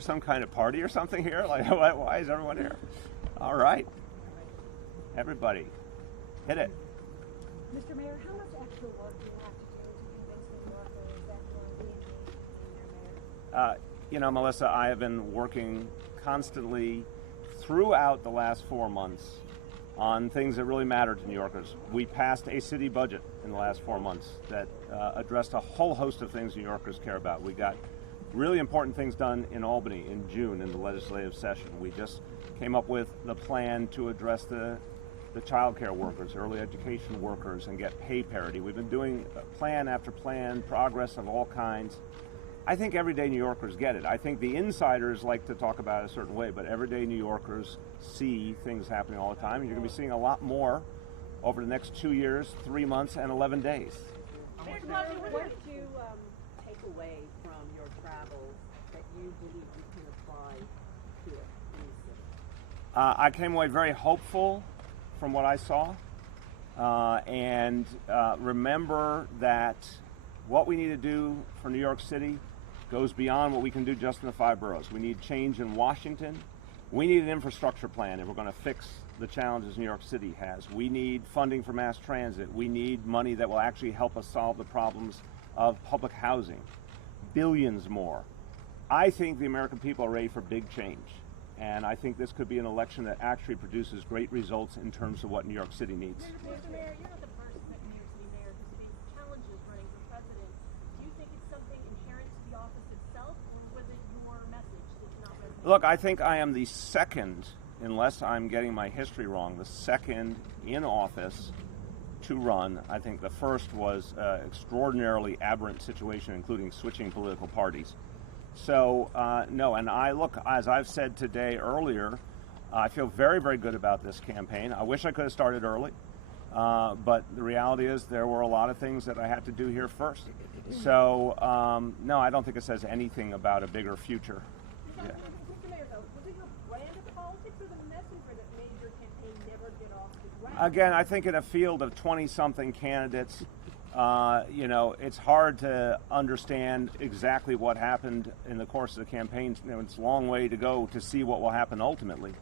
there some kind of party or something here? Like, why is everyone here? All right. Everybody, hit it. Mr. Mayor, how much extra work do you have to do to convince New Yorkers that you're being in their mayor? You know, Melissa, I have been working constantly throughout the last 4 months on things that really matter to New Yorkers. We passed a city budget in the last 4 months that addressed a whole host of things New Yorkers care about. We got really important things done in Albany in June in the legislative session. We just came up with the plan to address the child care workers, early education workers, and get pay parity. We've been doing plan after plan, progress of all kinds. I think everyday New Yorkers get it. I think the insiders like to talk about it a certain way, but everyday New Yorkers see things happening all the time, and you're going to be seeing a lot more over the next 2 years, 3 months, and 11 days. What did you take away from your travels that you believe you can apply to it in the city? I came away very hopeful from what I saw, and remember that what we need to do for New York City goes beyond what we can do just in the 5 boroughs. We need change in Washington. We need an infrastructure plan if we're going to fix the challenges New York City has. We need funding for mass transit. We need money that will actually help us solve the problems of public housing. Billions more. I think the American people are ready for big change. And I think this could be an election that actually produces great results in terms of what New York City needs. Mr. Mayor, you're not the first New York City mayor who's faced challenges running for president. Do you think it's something inherent to the office itself, or was it your message that did not resonate? Look, I think I am the second, unless I'm getting my history wrong, the second in office to run. I think the first was an extraordinarily aberrant situation, including switching political parties. So, no, and look, as I've said today earlier, I feel very, very good about this campaign. I wish I could have started early, but the reality is there were a lot of things that I had to do here first. So, no, I don't think it says anything about a bigger future. Yeah. Mr. Mayor, though, was it your brand of politics or the messenger that made your campaign never get off the ground? Again, I think in a field of 20-something candidates, you know, it's hard to understand exactly what happened in the course of the campaign. You know, it's a long way to go to see what will happen ultimately.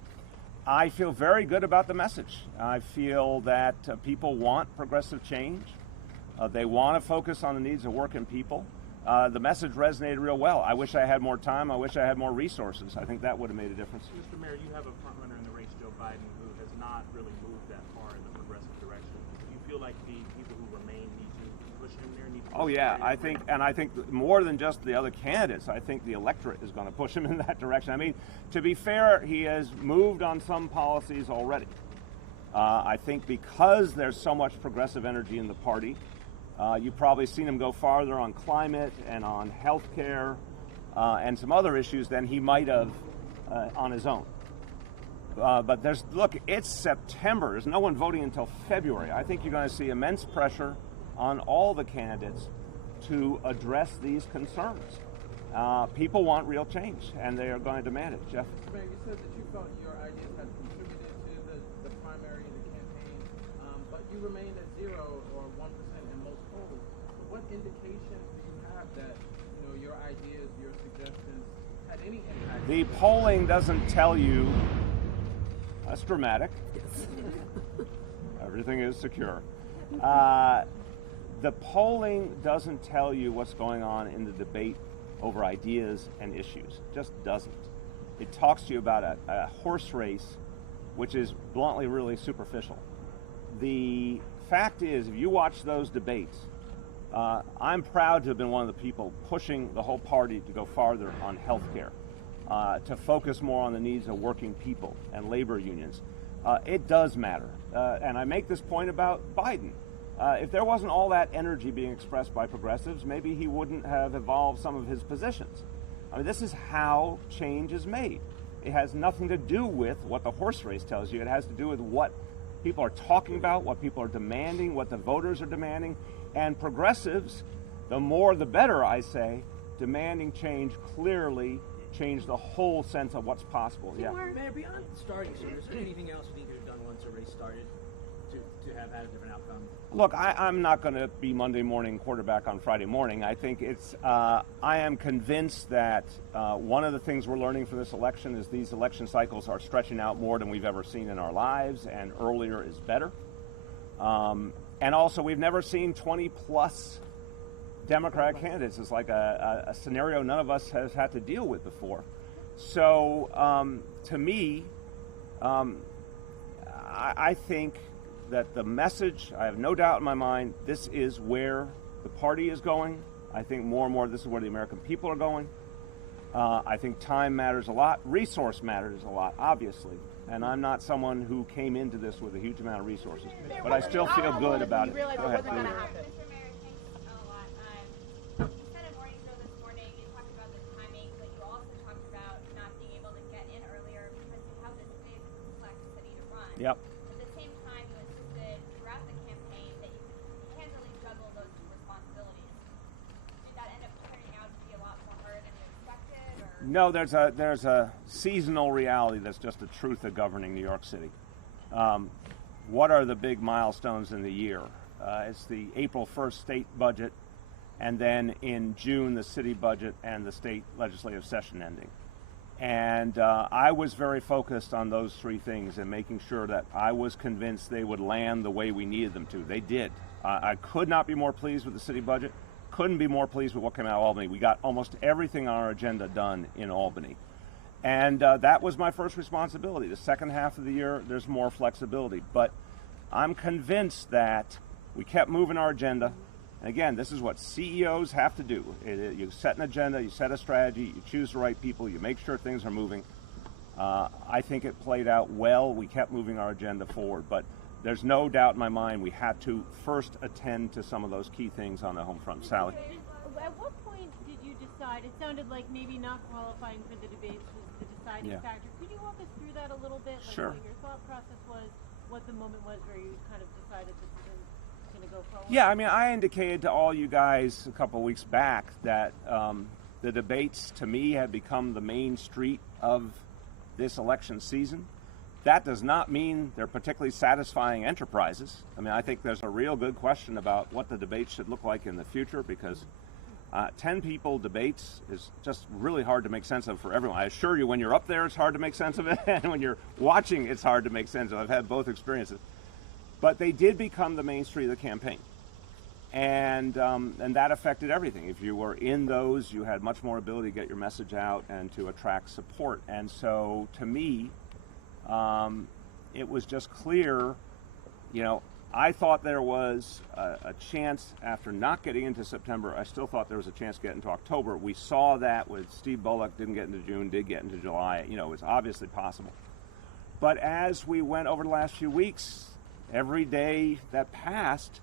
I feel very good about the message. I feel that people want progressive change. They want to focus on the needs of working people. The message resonated real well. I wish I had more time. I wish I had more resources. I think that would have made a difference. Mr. Mayor, you have a frontrunner in the race, Joe Biden, who has not really moved that far in the progressive direction. Do you feel like the people who remain need to push him there? Oh yeah, I think more than just the other candidates, I think the electorate is going to push him in that direction. I mean, to be fair, he has moved on some policies already. I think because there's so much progressive energy in the party, you've probably seen him go farther on climate and on health care and some other issues than he might have on his own. But look, it's September. There's no one voting until February. I think you're going to see immense pressure on all the candidates to address these concerns. People want real change, and they are going to demand it. Jeff? Mr. Mayor, you said that you felt your ideas had contributed to the primary and the campaign, but you remained at 0 or 1% in most polls. So what indications do you have that your ideas, your suggestions had any impact? The polling doesn't tell you. That's dramatic. Everything is secure. The polling doesn't tell you what's going on in the debate over ideas and issues. It just doesn't. It talks to you about a horse race, which is bluntly really superficial. The fact is, if you watch those debates, I'm proud to have been one of the people pushing the whole party to go farther on health care, to focus more on the needs of working people and labor unions. It does matter. And I make this point about Biden. If there wasn't all that energy being expressed by progressives, maybe he wouldn't have evolved some of his positions. I mean, this is how change is made. It has nothing to do with what the horse race tells you. It has to do with what people are talking about, what people are demanding, what the voters are demanding. And progressives, the more the better, I say, demanding change clearly change the whole sense of what's possible. Yeah. Mayor, beyond starting, so is there anything else you think you could have done once the race started to to have had a different outcome? Look, I'm not going to be Monday morning quarterback on Friday morning. I think I am convinced that one of the things we're learning from this election is these election cycles are stretching out more than we've ever seen in our lives, and earlier is better. And also, we've never seen 20-plus Democratic candidates. It's like a scenario none of us has had to deal with before. So, to me, I think that the message, I have no doubt in my mind, this is where the party is going. I think more and more this is where the American people are going. I think time matters a lot. Resource matters a lot, obviously. And I'm not someone who came into this with a huge amount of resources. But I still feel good about it. Go ahead, please. Mr. Mayor, thanks a lot. You said a morning show this morning, you talked about the timing, but you also talked about not being able to get in earlier because you have this big, complex city to run. Yep. At the same time, you insisted throughout the campaign that you could handily juggle those two responsibilities. Did that end up turning out to be a lot more hard than you expected? Or? No, there's a seasonal reality that's just the truth of governing New York City. What are the big milestones in the year? It's the April 1st state budget, and then in June the city budget and the state legislative session ending. And I was very focused on those three things and making sure that I was convinced they would land the way we needed them to. They did. I could not be more pleased with the city budget. Couldn't be more pleased with what came out of Albany. We got almost everything on our agenda done in Albany. And that was my first responsibility. The second half of the year, there's more flexibility. But I'm convinced that we kept moving our agenda. And again, this is what CEOs have to do. You set an agenda, you set a strategy, you choose the right people, you make sure things are moving. I think it played out well. We kept moving our agenda forward. But there's no doubt in my mind we had to first attend to some of those key things on the home front. Sally? At what point did you decide, it sounded like maybe not qualifying for the debates was the deciding factor. Could you walk us through that a little bit? Like Sure. what your thought process was, what the moment was where you kind of decided this isn't going to go forward? Yeah, I mean, I indicated to all you guys a couple of weeks back that the debates, to me, had become the main street of this election season. That does not mean they're particularly satisfying enterprises. I mean, I think there's a real good question about what the debates should look like in the future, because 10 people debates is just really hard to make sense of for everyone. I assure you, when you're up there, it's hard to make sense of it, and when you're watching, it's hard to make sense of it. I've had both experiences. But they did become the main street of the campaign. And that affected everything. If you were in those, you had much more ability to get your message out and to attract support. And so, to me, it was just clear, you know, I thought there was a chance after not getting into September. I still thought there was a chance to get into October. We saw that with Steve Bullock, didn't get into June, did get into July. You know, it was obviously possible. But as we went over the last few weeks, every day that passed,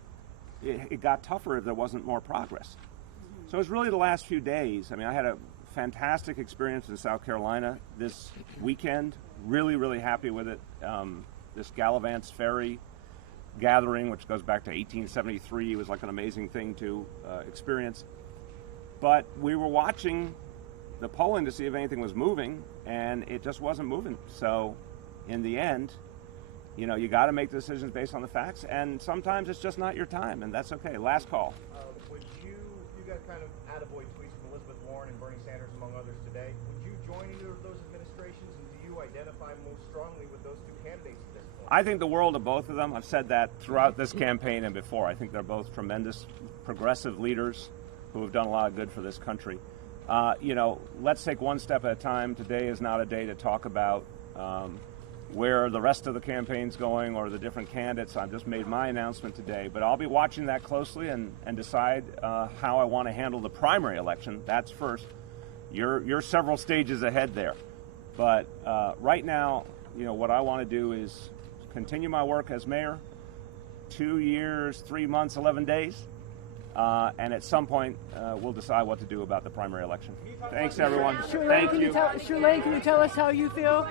it got tougher if there wasn't more progress. So it was really the last few days. I mean, I had a fantastic experience in South Carolina this weekend. Really, really happy with it. This Gallivant's Ferry gathering, which goes back to 1873, was like an amazing thing to experience. But we were watching the polling to see if anything was moving, and it just wasn't moving. So in the end, you know, you got to make decisions based on the facts, and sometimes it's just not your time, and that's okay. Last call. Would you got kind of attaboy tweets from Elizabeth Warren and Bernie Sanders, among others, today. Would you join either of those administrations, and do you identify most strongly with those two candidates at this point? I think the world of both of them. I've said that throughout this campaign and before. I think they're both tremendous progressive leaders who have done a lot of good for this country. You know, let's take one step at a time. Today is not a day to talk about where the rest of the campaign's going or the different candidates. I've just made my announcement today, but I'll be watching that closely and decide how I want to handle the primary election. That's first. You're several stages ahead there. But right now, you know, what I want to do is continue my work as mayor, 2 years, 3 months, 11 days. And at some point, we'll decide what to do about the primary election. Thanks, everyone. Thank you. Chirlane, can you tell us how you feel?